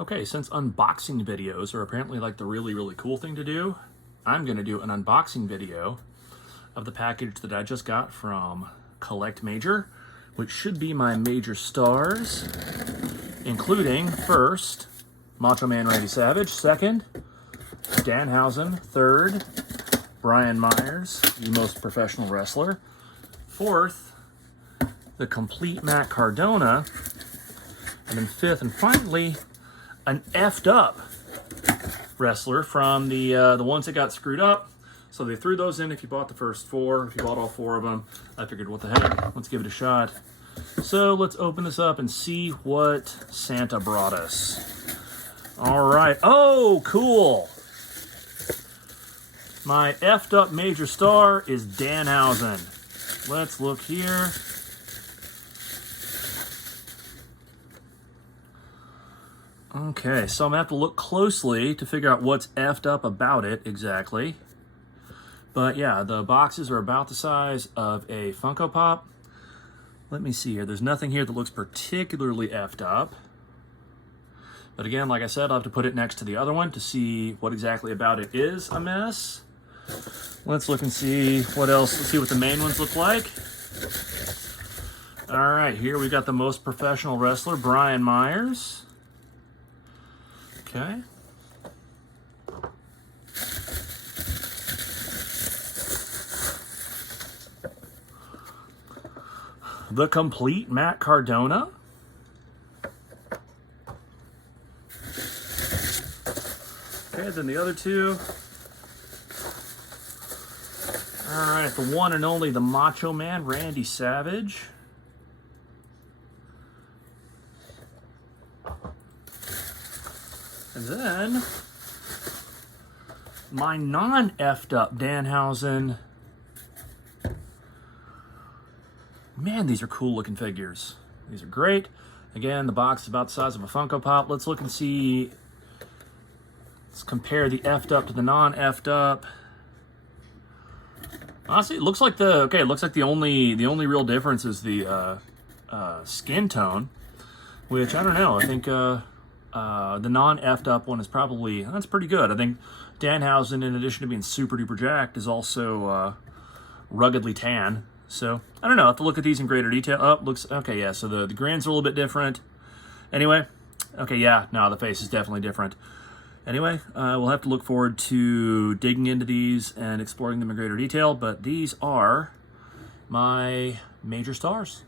Okay, since unboxing videos are apparently like the really cool thing to do, I'm going to do an unboxing video of the package that I just got from Collect Major, which should be my major stars, including first, Macho Man Randy Savage, second, Danhausen, third, Brian Myers, the most professional wrestler, fourth, the complete Matt Cardona, and then fifth and finally, an effed up wrestler from the ones that got screwed up. So they threw those in if you bought the first four. If you bought all four of them, I figured, what the heck, let's give it a shot. So let's open this up and see what Santa brought us. All right. Oh, cool. My effed up major star is Danhausen. Let's look here. Okay, so I'm going to have to look closely to figure out what's effed up about it exactly. But yeah, the boxes are about the size of a Funko Pop. Let me see here. There's nothing here that looks particularly effed up. But again, like I said, I'll have to put it next to the other one to see what exactly about it is a mess. Let's look and see what else. Let's see what the main ones look like. All right, here we got the most professional wrestler, Brian Myers. Okay. The complete Matt Cardona. Okay, then the other two. All right, the one and only the Macho Man, Randy Savage. And then my non-effed up Danhausen. Man, these are cool looking figures. These are great. Again, the box is about the size of a Funko Pop. Let's look and see. Let's compare the effed up to the non-effed up. Honestly, it looks like the only real difference is the skin tone, which I don't know. I think the non-effed up one is probably, that's pretty good. I think Danhausen, in addition to being super duper jacked, is also ruggedly tan. So I don't know. I have to look at these in greater detail. Oh, looks okay. Yeah. So the grins are a little bit different. Anyway, okay. Yeah. No, the face is definitely different. Anyway, we'll have to look forward to digging into these and exploring them in greater detail. But these are my major stars.